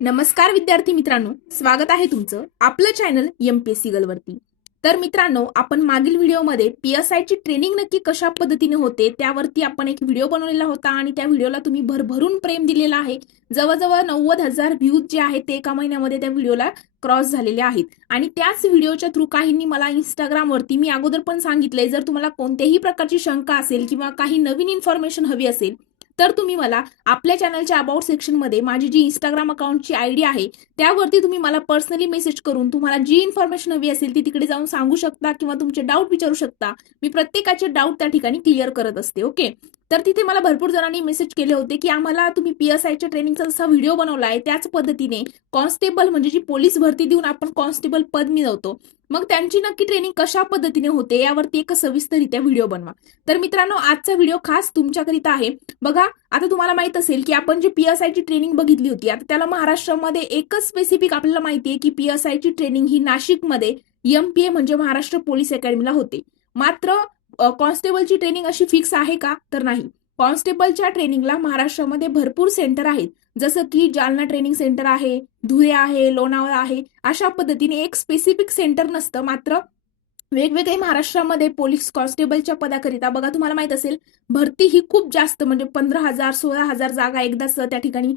नमस्कार विद्यार्थी मित्रांनो स्वागत आहे तुमचं आपलं चॅनल एमपीएससी वरती. तर मित्रांनो आपण मागील व्हिडिओमध्ये पी एस आयची ट्रेनिंग नक्की कशा पद्धतीने होते त्यावरती आपण एक व्हिडिओ बनवलेला होता आणि त्या व्हिडिओला तुम्ही भरभरून प्रेम दिलेला आहे. जवळजवळ नव्वद हजार व्ह्यूज जे आहेत ते एका महिन्यामध्ये त्या व्हिडिओला क्रॉस झालेले आहेत. आणि त्याच व्हिडिओच्या थ्रू काहींनी मला इंस्टाग्रामवरती मी अगोदर पण सांगितलंय जर तुम्हाला कोणत्याही प्रकारची शंका असेल किंवा काही नवीन इन्फॉर्मेशन हवी असेल तर तुम्ही मला आपल्या चॅनलच्या अबाउट सेक्शनमध्ये माझी जी इंस्टाग्राम अकाउंटची आय डी आहे त्यावरती तुम्ही मला पर्सनली मेसेज करून तुम्हाला जी इन्फॉर्मेशन हवी असेल ती तिकडे जाऊन सांगू शकता किंवा तुमचे डाऊट विचारू शकता. मी प्रत्येकाचे डाऊट त्या ठिकाणी क्लिअर करत असते ओके तर तिथे मला भरपूर जणांनी मेसेज केले होते की आम्हाला तुम्ही पीएसआयच्या ट्रेनिंगचा जसा व्हिडिओ बनवला आहे त्याच पद्धतीने कॉन्स्टेबल म्हणजे जी पोलीस भरती देऊन आपण कॉन्स्टेबल पद मिळवतो मग त्यांची नक्की ट्रेनिंग कशा पद्धतीने होते यावरती एक सविस्तरित्या व्हिडिओ बनवा. तर मित्रांनो आजचा व्हिडिओ खास तुमच्याकरिता आहे. बघा आता तुम्हाला माहीत असेल की आपण जी पीएसआयची ट्रेनिंग बघितली होती आता त्याला महाराष्ट्रामध्ये एकच स्पेसिफिक आपल्याला माहिती आहे की पीएसआयची ट्रेनिंग ही नाशिकमध्ये एमपीए म्हणजे महाराष्ट्र पोलीस अकॅडमीला होते. मात्र कॉन्स्टेबलची ट्रेनिंग अशी फिक्स आहे का? तर नाही. कॉन्स्टेबलच्या ट्रेनिंगला महाराष्ट्रामध्ये भरपूर सेंटर आहेत. जसं की जालना ट्रेनिंग सेंटर आहे धुळे आहे लोणावळा आहे अशा पद्धतीने एक स्पेसिफिक सेंटर नसतं. मात्र वेगवेगळे महाराष्ट्रामध्ये पोलीस कॉन्स्टेबलच्या पदाकरिता बघा तुम्हाला माहीत असेल भरती ही खूप जास्त म्हणजे पंधरा हजार सोळा हजार जागा एकदाच त्या ठिकाणी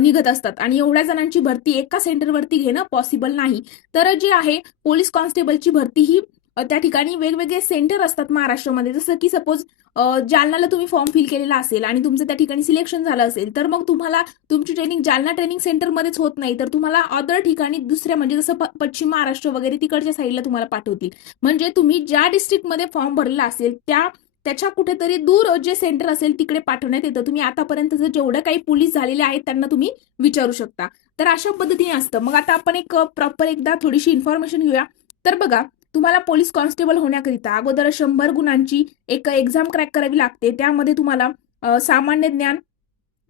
निघत असतात. आणि एवढ्या जणांची भरती एका सेंटरवरती घेणं पॉसिबल नाही. तर जे आहे पोलीस कॉन्स्टेबलची भरती ही त्या ठिकाणी वेगवेगळे सेंटर असतात महाराष्ट्रामध्ये. जसं की सपोज जालनाला तुम्ही फॉर्म फिल केलेला असेल आणि तुमचं त्या ठिकाणी सिलेक्शन झालं असेल तर मग तुम्हाला तुमची ट्रेनिंग जालना ट्रेनिंग सेंटरमध्येच होत नाही तर तुम्हाला अदर ठिकाणी दुसऱ्या म्हणजे जसं पश्चिम महाराष्ट्र वगैरे तिकडच्या साईडला तुम्हाला पाठवतील. म्हणजे तुम्ही ज्या डिस्ट्रिक्टमध्ये फॉर्म भरलेला असेल त्या त्याच्या कुठेतरी दूर जे सेंटर असेल तिकडे पाठवण्यात येतं. तुम्ही आतापर्यंत जेवढं काही पोलीस झालेले आहेत त्यांना तुम्ही विचारू शकता. तर अशा पद्धतीने असतं. मग आता आपण एक प्रॉपर एकदा थोडीशी इन्फॉर्मेशन घेऊया. तर बघा तुम्हाला पोलीस कॉन्स्टेबल होण्याकरिता अगोदर शंभर गुणांची एक एक्झाम क्रॅक करावी लागते. त्यामध्ये तुम्हाला सामान्य ज्ञान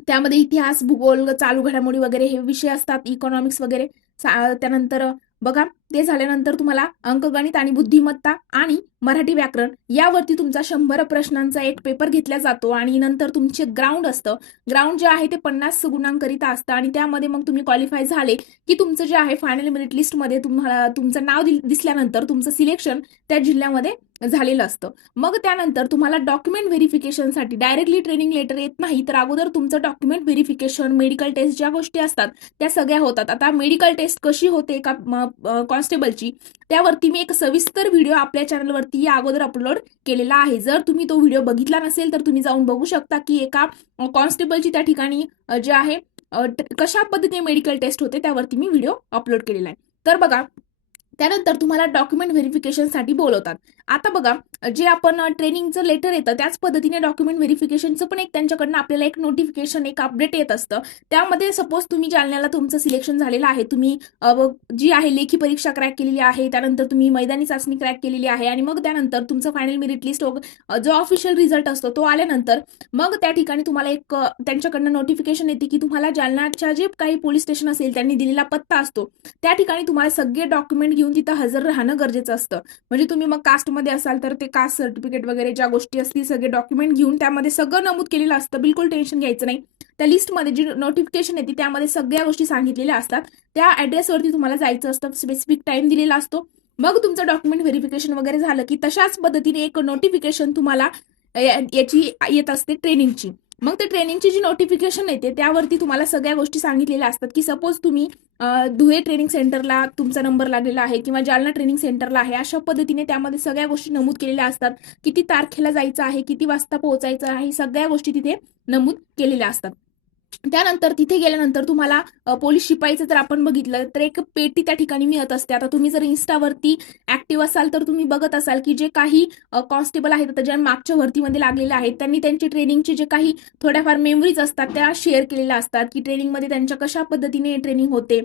त्यामध्ये इतिहास भूगोल चालू घडामोडी वगैरे हे विषय असतात इकॉनॉमिक्स वगैरे. त्यानंतर बघा ते झाल्यानंतर तुम्हाला अंकगणित आणि बुद्धिमत्ता आणि मराठी व्याकरण यावरती तुमचा शंभर प्रश्नांचा एक पेपर घेतला जातो आणि नंतर तुमचे ग्राउंड असतं. ग्राउंड जे आहे ते पन्नास गुणांकरिता असतं आणि त्यामध्ये मग तुम्ही क्वालिफाय झाले की तुमचं जे आहे फायनल मेरिट लिस्टमध्ये तुम्हाला तुमचं नाव दिसल्यानंतर तुमचं सिलेक्शन त्या जिल्ह्यामध्ये झालेलं असतं. मग त्यानंतर तुम्हाला डॉक्युमेंट व्हेरिफिकेशनसाठी डायरेक्टली ट्रेनिंग लेटर येत नाही तर अगोदर तुमचं डॉक्युमेंट व्हेरिफिकेशन मेडिकल टेस्ट ज्या गोष्टी असतात त्या सगळ्या होतात. आता मेडिकल टेस्ट कशी होते का कॉन्स्टेबलची त्यावरती मी एक सविस्तर व्हिडिओ आपल्या चॅनलवरती या अगोदर अपलोड केलेला आहे. जर तुम्ही तो व्हिडिओ बघितला नसेल तर तुम्ही जाऊन बघू शकता की एका कॉन्स्टेबलची त्या ठिकाणी जे आहे कशा पद्धतीने मेडिकल टेस्ट होते त्यावरती मी व्हिडिओ अपलोड केलेला आहे. तर बघा त्यानंतर तुम्हाला डॉक्युमेंट व्हेरिफिकेशनसाठी बोलवतात. आता बघा जे आपण ट्रेनिंगचं लेटर येतं त्याच पद्धतीने डॉक्युमेंट व्हेरिफिकेशनचं पण एक त्यांच्याकडनं आपल्याला एक नोटिफिकेशन एक अपडेट येत असतं. त्यामध्ये सपोज तुम्ही जालन्याला तुमचं सिलेक्शन झालेलं आहे. तुम्ही जी आहे लेखी परीक्षा क्रॅक केलेली आहे त्यानंतर तुम्ही मैदानी चाचणी क्रॅक केलेली आहे आणि मग त्यानंतर तुमचं फायनल मेरिट लिस्ट जो ऑफिशियल रिझल्ट असतो तो आल्यानंतर मग त्या ठिकाणी तुम्हाला एक त्यांच्याकडनं नोटिफिकेशन येते की तुम्हाला जालन्याच्या जे काही पोलीस स्टेशन असेल त्यांनी दिलेला पत्ता असतो. त्या ठिकाणी तुम्हाला सगळे डॉक्युमेंट घेऊन तिथं हजर राहणं गरजेचं असतं. म्हणजे तुम्ही मग मध्ये असाल तर ते कास्ट सर्टिफिकेट वगैरे ज्या गोष्टी असतील सगळे डॉक्युमेंट घेऊन त्यामध्ये सगळं नमूद केलेलं असतं. बिलकुल टेन्शन घ्यायचं नाही. त्या लिस्टमध्ये जी नोटिफिकेशन येते त्यामध्ये सगळ्या गोष्टी सांगितलेल्या असतात. त्या ऍड्रेसवरती तुम्हाला जायचं असतं. स्पेसिफिक टाइम दिलेला असतो. मग तुमचं डॉक्युमेंट व्हेरिफिकेशन वगैरे झालं की तशाच पद्धतीने एक नोटिफिकेशन तुम्हाला याची येत असते ट्रेनिंगची मग ते ट्रेनिंगची जी नोटिफिकेशन येते त्यावरती तुम्हाला सगळ्या गोष्टी सांगितलेल्या असतात की सपोज तुम्ही धुळे ट्रेनिंग सेंटरला तुमचा नंबर लागलेला आहे किंवा जालना ट्रेनिंग सेंटरला आहे अशा पद्धतीने त्यामध्ये सगळ्या गोष्टी नमूद केलेल्या असतात. किती तारखेला जायचं आहे किती वाजता पोहोचायचं आहे सगळ्या गोष्टी तिथे नमूद केलेल्या असतात. त्यानंतर तिथे गेल्यानंतर तुम्हाला पोलीस शिपाईचं जर आपण बघितलं तर एक पेटी त्या ठिकाणी मिळत असते. आता तुम्ही जर इन्स्टावरती ऍक्टिव्ह असाल तर तुम्ही बघत असाल की जे काही कॉन्स्टेबल आहेत आता ज्या मागच्या भरतीमध्ये लागलेले आहेत त्यांनी त्यांची ट्रेनिंगचे जे काही थोड्याफार मेमरीज असतात त्या शेअर केलेल्या असतात की ट्रेनिंगमध्ये त्यांच्या कशा पद्धतीने ट्रेनिंग होते.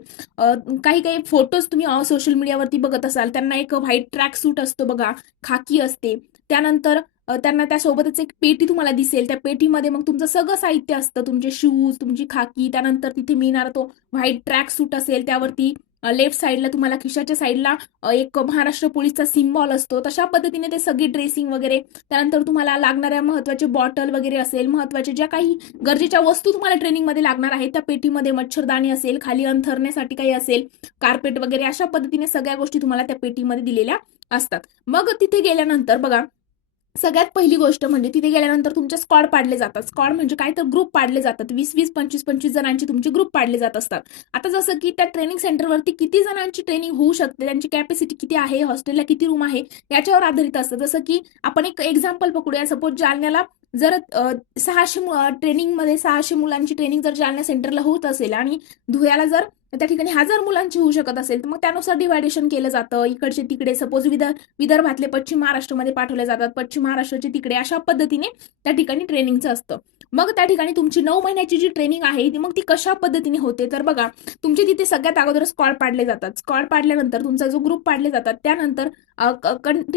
काही काही फोटोज तुम्ही सोशल मीडियावरती बघत असाल त्यांना एक व्हाईट ट्रॅक सूट असतो बघा खाकी असते. त्यानंतर त्यांना त्यासोबतच एक पेटी तुम्हाला दिसेल. त्या पेटीमध्ये मग तुमचं सगळं साहित्य असतं. तुमचे शूज तुमची खाकी त्यानंतर तिथे मिळणारा तो व्हाईट ट्रॅक सूट असेल त्यावरती लेफ्ट साईडला तुम्हाला खिशाच्या साईडला एक महाराष्ट्र पोलीसचा सिम्बॉल असतो. तशा पद्धतीने ते सगळी ड्रेसिंग वगैरे त्यानंतर तुम्हाला लागणाऱ्या महत्त्वाचे बॉटल वगैरे असेल महत्त्वाचे ज्या काही गरजेच्या वस्तू तुम्हाला ट्रेनिंगमध्ये लागणार आहेत त्या पेटीमध्ये मच्छरदाणी असेल खाली अंथरण्यासाठी काही असेल कार्पेट वगैरे अशा पद्धतीने सगळ्या गोष्टी तुम्हाला त्या पेटीमध्ये दिलेल्या असतात. मग तिथे गेल्यानंतर बघा सगळ्यात पहिली गोष्ट म्हणजे तिथे गेल्यानंतर तुमचे स्कॉड पाडले जातात. स्कॉड म्हणजे काय? तर ग्रुप पाडले जातात. वीस वीस पंचवीस पंचवीस जणांची तुमचे ग्रुप पाडले जात असतात. आता जसं की त्या ट्रेनिंग सेंटरवरती किती जणांची ट्रेनिंग होऊ शकते? त्यांची कॅपॅसिटी किती आहे? हॉस्टेलला किती रूम आहे? याच्यावर आधारित असतं. जसं की आपण एक एक्झाम्पल पकडूया. सपोज जालन्याला जर सहाशे ट्रेनिंगमध्ये सहाशे मुलांची ट्रेनिंग जर जालना सेंटरला होत असेल आणि धुळ्याला जर त्या ठिकाणी हजार मुलांची होऊ शकत असेल तर मग त्यानुसार डिवायडेशन केलं जातं. इकडचे तिकडे सपोज विदर विदर्भातले पश्चिम महाराष्ट्रामध्ये पाठवले जातात. पश्चिम महाराष्ट्राचे तिकडे अशा पद्धतीने त्या ठिकाणी ट्रेनिंगचं असतं. मग त्या ठिकाणी तुमची नऊ महिन्याची जी ट्रेनिंग आहे ती मग ती कशा पद्धतीने होते? तर बघा तुमचे तिथे सगळ्यात अगोदर स्कॉड पाडले जातात. स्कॉड पाडल्यानंतर तुमचा जो ग्रुप पाडले जातात त्यानंतर अ,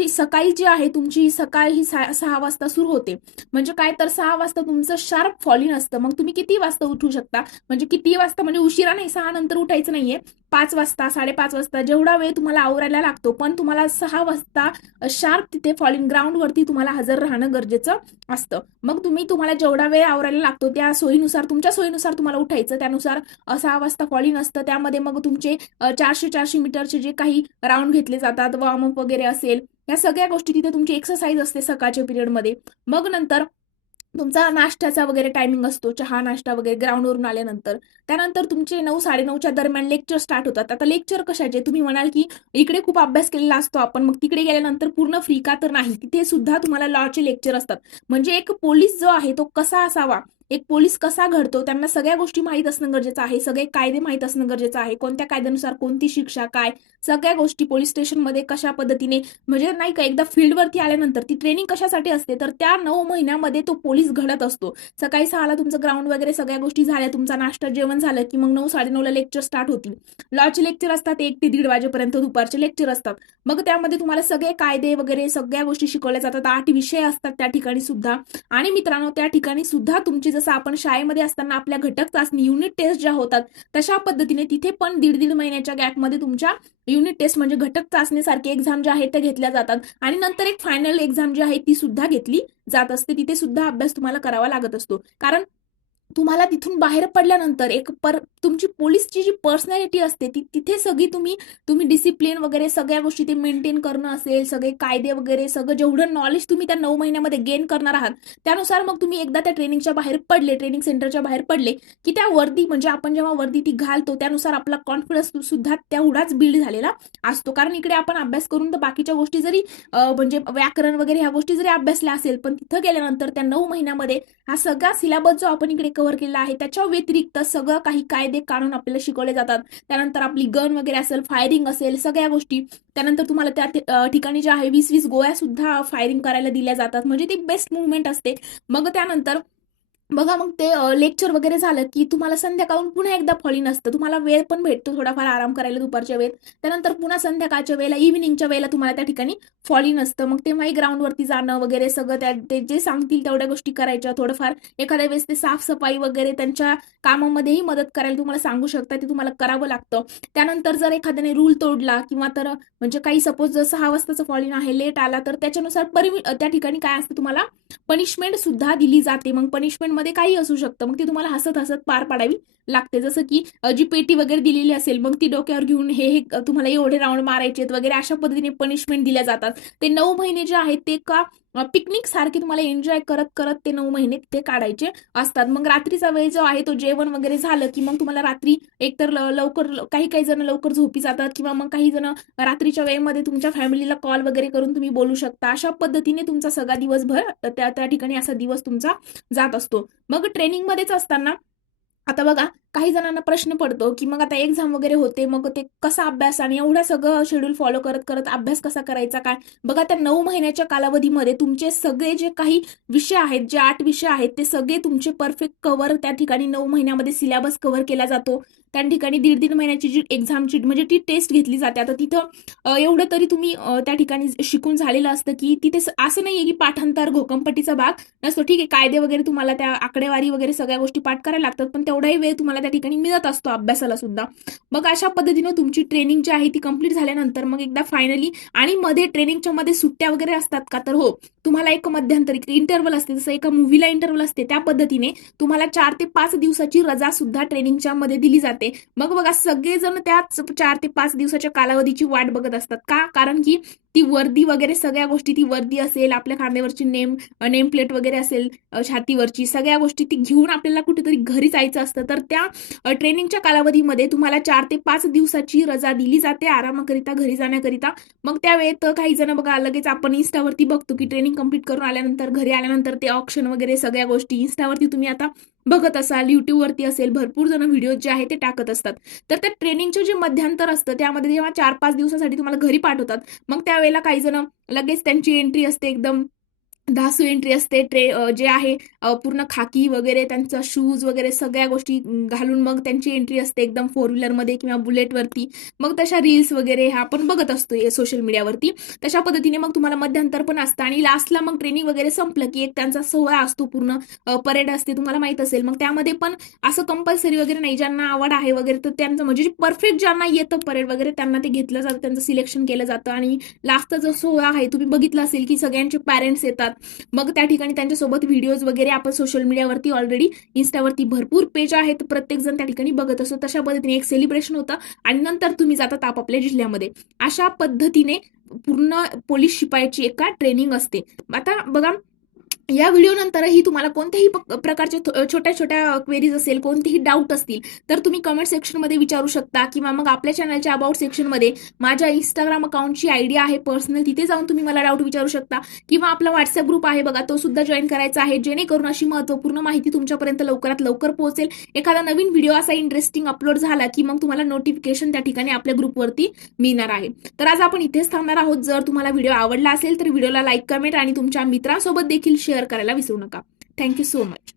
सकाळी जी आहे तुमची सकाळ ही सहा सहा वाजता सुरू होते. म्हणजे काय तर सहा वाजता तुमचं शार्प फॉलिन असतं. मग तुम्ही किती वाजता उठू शकता? म्हणजे किती वाजता म्हणजे उशिरा नाही सहा नंतर उठायचं नाहीये. पाच वाजता साडेपाच वाजता जेवढा वेळ तुम्हाला आवरायला लागतो पण तुम्हाला सहा वाजता शार्प तिथे फॉलिन ग्राउंडवरती तुम्हाला हजर राहणं गरजेचं असतं. मग तुम्ही तुम्हाला जेवढा वेळ आवरायला लागतो त्या सोयीनुसार तुमच्या सोयीनुसार तुम्हाला उठायचं. त्यानुसार सहा वाजता फॉलिन असतं. त्यामध्ये मग तुमचे चारशे चारशे मीटरचे जे काही राऊंड घेतले जातात वॉर्मअप वगैरे वगैरे असेल या सगळ्या गोष्टी तिथे तुमची एक्सरसाइज असते सकाळच्या पिरियडमध्ये मग नंतर तुमचा नाश्त्याचा वगैरे टायमिंग असतो चहा नाश्ता वगैरे ग्राउंडवरून आल्यानंतर. त्यानंतर तुमचे नऊ साडेनऊच्या दरम्यान लेक्चर स्टार्ट होतात. आता लेक्चर कशाचे? तुम्ही म्हणाल की इकडे खूप अभ्यास केलेला असतो आपण मग तिकडे गेल्यानंतर पूर्ण फ्री का तर नाही. तिथे सुद्धा तुम्हाला लॉचे लेक्चर असतात. म्हणजे एक पोलीस जो आहे तो कसा असावा? एक पोलीस कसा घडतो त्यांना सगळ्या गोष्टी माहीत असणं गरजेचं आहे सगळे कायदे माहीत असणं गरजेचं आहे कोणत्या कायद्यानुसार कोणती शिक्षा काय सगळ्या गोष्टी पोलीस स्टेशनमध्ये कशा पद्धतीने म्हणजे नाही का एकदा फील्डवरती आल्यानंतर ती ट्रेनिंग कशासाठी असते तर त्या नऊ महिन्यामध्ये तो पोलीस घडत असतो. सकाळी सहाला तुमचं ग्राउंड वगैरे सगळ्या गोष्टी झाल्या तुमचा नाश्ता जेवण झालं की मग नऊ साडेनऊला लेक्चर स्टार्ट होतील. लॉचे लेक्चर असतात एक ते दीड वाजेपर्यंत दुपारचे लेक्चर असतात. मग त्यामध्ये तुम्हाला सगळे कायदे वगैरे सगळ्या गोष्टी शिकवल्या जातात आठ विषय असतात त्या ठिकाणी सुद्धा आणि मित्रांनो त्या ठिकाणी सुद्धा तुमची जसं आपण शाळेमध्ये असताना आपल्या घटक चाचणी युनिट टेस्ट ज्या होतात तशा पद्धतीने तिथे पण दीड दीड महिन्याच्या गॅपमध्ये तुमच्या युनिट टेस्ट म्हणजे घटक चाचणीसारखे एक्झाम ज्या आहेत त्या घेतल्या जातात. आणि नंतर एक फायनल एक्झाम जी आहे ती सुद्धा घेतली जात असते. तिथे सुद्धा अभ्यास तुम्हाला करावा लागत असतो. कारण तुम्हाला तिथून बाहेर पडल्यानंतर एक पर तुमची पोलीसची जी पर्सनॅलिटी असते ती तिथे सगळी तुम्ही तुम्ही डिसिप्लिन वगैरे सगळ्या गोष्टी ते मेंटेन करणं असेल सगळे कायदे वगैरे सगळं जेवढं नॉलेज तुम्ही त्या नऊ महिन्यामध्ये गेन करणार आहात त्यानुसार मग तुम्ही एकदा त्या ट्रेनिंगच्या बाहेर पडले ट्रेनिंग सेंटरच्या बाहेर पडले की त्या वर्दी म्हणजे आपण जेव्हा वर्दी ती घालतो त्यानुसार आपला कॉन्फिडन्स सुद्धा तेवढाच बिल्ड झालेला असतो. कारण इकडे आपण अभ्यास करून तर बाकीच्या गोष्टी जरी म्हणजे व्याकरण वगैरे ह्या गोष्टी जरी अभ्यासल्या असेल पण तिथं गेल्यानंतर त्या नऊ महिन्यामध्ये हा सगळा सिलेबस जो आपण इकडे कव्हर केलेला आहे. त्याच्या व्यतिरिक्त सगळं काही कायदे कानून आपल्याला शिकवले जातात. त्यानंतर आपली गन वगैरे असेल फायरिंग असेल सगळ्या गोष्टी. त्यानंतर तुम्हाला त्या ठिकाणी जे आहे वीस वीस गोळ्या सुद्धा फायरिंग करायला दिल्या जातात. म्हणजे ती बेस्ट मुवमेंट असते. मग त्यानंतर बघा मग ते लेक्चर वगैरे झालं की तुम्हाला संध्याकाळून पुन्हा एकदा फॉलिन असतं तुम्हाला वेळ पण भेटतो थोडाफार आराम करायला दुपारच्या वेळेत. त्यानंतर पुन्हा संध्याकाळच्या वेळेला इव्हिनिंगच्या वेळेला तुम्हाला त्या ठिकाणी फॉलिन असतं मग तेव्हाही ग्राउंडवरती जाणं वगैरे सगळं त्या ते जे सांगतील तेवढ्या गोष्टी करायच्या थोडंफार. एखाद्या वेळेस ते साफसफाई वगैरे त्यांच्या कामामध्येही मदत करायला तुम्हाला सांगू शकता ते तुम्हाला करावं लागतं. त्यानंतर जर एखाद्याने रूल तोडला किंवा तर म्हणजे काही सपोज जर सहा वाजताचं फॉलिन आहे लेट आला तर त्याच्यानुसार परिमि त्या ठिकाणी काय असतं तुम्हाला? पनिशमेंट सुद्धा दिली जाते. मग पनिशमेंट मध्ये काही असू शकतं. मग ती तुम्हाला हसत हसत पार पाडावी लागते. जसं की जी पेटी वगैरे दिलेली असेल मग ती डोक्यावर घेऊन हे हे तुम्हाला एवढे राऊंड मारायचे आहेत वगैरे अशा पद्धतीने पनिशमेंट दिल्या जातात. ते नऊ महिने जे आहेत ते का पिकनिक सारखे तुम्हाला एन्जॉय करत करत ते नऊ महिने ते काढायचे असतात. मग रात्रीचा वेळ जो आहे तो जेवण वगैरे झालं की मग तुम्हाला रात्री एकतर लवकर काही काही जण लवकर झोपी जातात किंवा मग काही जण रात्रीच्या वेळेमध्ये तुमच्या फॅमिलीला कॉल वगैरे करून तुम्ही बोलू शकता. अशा पद्धतीने तुमचा सगळा दिवसभर त्या त्या ठिकाणी असा दिवस तुमचा जात असतो. मग ट्रेनिंगमध्येच असताना आता बघा काही जणांना प्रश्न पडतो की मग आता एक्झाम वगैरे होते मग ते कसा अभ्यास आणि एवढं सगळं शेड्यूल फॉलो करत करत अभ्यास कसा करायचा काय? बघा त्या नऊ महिन्याच्या कालावधीमध्ये तुमचे सगळे जे काही विषय आहेत जे आठ विषय आहेत ते सगळे तुमचे परफेक्ट कव्हर त्या ठिकाणी नऊ महिन्यामध्ये सिलेबस कव्हर केला जातो. त्या ठिकाणी दीड दीड महिन्याची जी एक्झामची म्हणजे ती टेस्ट घेतली जाते. आता तिथं एवढं तरी तुम्ही त्या ठिकाणी शिकून झालेलं असतं की तिथे स- असं नाहीये की पाठांतर घोकंपट्टीचा भाग नसतो. ठीक आहे कायदे वगैरे तुम्हाला त्या आकडेवारी वगैरे सगळ्या गोष्टी पाठ करायला लागतात पण तेवढाही वेळ तुम्हाला त्या ठिकाणी मिळत असतो अभ्यासाला सुद्धा. मग अशा पद्धतीनं तुमची ट्रेनिंग जी आहे ती कंप्लीट झाल्यानंतर मग एकदा फायनली आणि मध्ये ट्रेनिंगच्या मध्ये सुट्ट्या वगैरे असतात का? तर हो तुम्हाला एक मध्यंतरी इंटरव्हल असते जसं एका मूवीला इंटरव्हल असते त्या पद्धतीने तुम्हाला चार ते पाच दिवसाची रजा सुद्धा ट्रेनिंगच्या मध्ये दिली जाते. मग बघा सगळेजण त्याच चार ते पाच दिवसाच्या कालावधीची वाट बघत असतात का? कारण की ती वर्दी वगैरे सगळ्या गोष्टी ती वर्दी असेल आपल्या खांद्यावरची नेम नेम प्लेट वगैरे असेल छातीवरची सगळ्या गोष्टी ती घेऊन आपल्याला कुठेतरी घरी जायचं असतं. तर त्या ट्रेनिंगच्या कालावधीमध्ये तुम्हाला चार ते पाच दिवसाची रजा दिली जाते आरामाकरिता घरी जाण्याकरिता. मग त्यावेळेत काही जण बघा लगेच आपण इन्स्टावरती बघतो की ट्रेनिंग कंप्लीट करून आल्यानंतर घरी आल्यानंतर ते ऑप्शन वगैरे सगळ्या गोष्टी इन्स्टावरती तुम्ही आता बघत असाल युट्यूबवरती असेल भरपूर जण व्हिडिओ जे आहे ते टाकत असतात. तर त्या ट्रेनिंगचं जे मध्यांतर असतं त्यामध्ये जेव्हा चार पाच दिवसासाठी तुम्हाला घरी पाठवतात मग वेळेला काही जण लगेच त्यांची एंट्री असते एकदम. धासू एंट्री असते ट्रे जे आहे पूर्ण खाकी वगैरे त्यांचा शूज वगैरे सगळ्या गोष्टी घालून मग त्यांची एंट्री असते एकदम फोर व्हीलरमध्ये किंवा बुलेटवरती मग तशा रील्स वगैरे ह्या आपण बघत असतो सोशल मीडियावरती तशा पद्धतीने मग तुम्हाला मध्यंतर पण असतं आणि लास्टला मग ट्रेनिंग वगैरे संपलं की एक त्यांचा सोहळा असतो पूर्ण परेड असते तुम्हाला माहीत असेल. मग त्यामध्ये पण असं कंपल्सरी वगैरे नाही ज्यांना आवड आहे वगैरे तर त्यांचं म्हणजे परफेक्ट ज्यांना येतं परेड वगैरे त्यांना ते घेतलं जातं त्यांचं सिलेक्शन केलं जातं. आणि लास्टचा जो सोहळा आहे तुम्ही बघितलं असेल की सगळ्यांचे पॅरेंट्स येतात मग त्या ठिकाणी त्यांच्यासोबत व्हिडिओज वगैरे आपण सोशल मीडियावरती ऑलरेडी इन्स्टावरती भरपूर पेज आहेत. प्रत्येक जण त्या ठिकाणी बघत असतो. तशा पद्धतीने एक सेलिब्रेशन होतं आणि नंतर तुम्ही जातात आपापल्या जिल्ह्यामध्ये. अशा पद्धतीने पूर्ण पोलीस शिपायाची एका ट्रेनिंग असते. आता बघा या व्हिडिओ नंतरही तुम्हाला कोणत्याही प- छोट्या छोट्या क्वेरीज असेल कोणतेही डाऊट असतील तर तुम्ही कमेंट सेक्शनमध्ये विचारू शकता किंवा मग आपल्या चॅनलच्या अबाउट सेक्शनमध्ये माझ्या इंस्टाग्राम अकाउंटची आयडी आहे पर्सनल तिथे जाऊन तुम्ही मला डाऊट विचारू शकता. किंवा आपला व्हॉट्सअप ग्रुप आहे बघा तो सुद्धा जॉईन करायचा आहे जेणेकरून अशी महत्त्वपूर्ण माहिती तुमच्यापर्यंत लवकरात लवकर पोहोचेल. एखादा नवीन व्हिडिओ असा इंटरेस्टिंग अपलोड झाला की मग तुम्हाला नोटिफिकेशन त्या ठिकाणी आपल्या ग्रुपवरती मिळणार आहे. तर आज आपण इथेच थांबणार आहोत. जर तुम्हाला व्हिडिओ आवडला असेल तर व्हिडिओला लाईक कमेंट आणि तुमच्या मित्रांसोबत देखील शेअर करायला विसरू नका. Thank you so much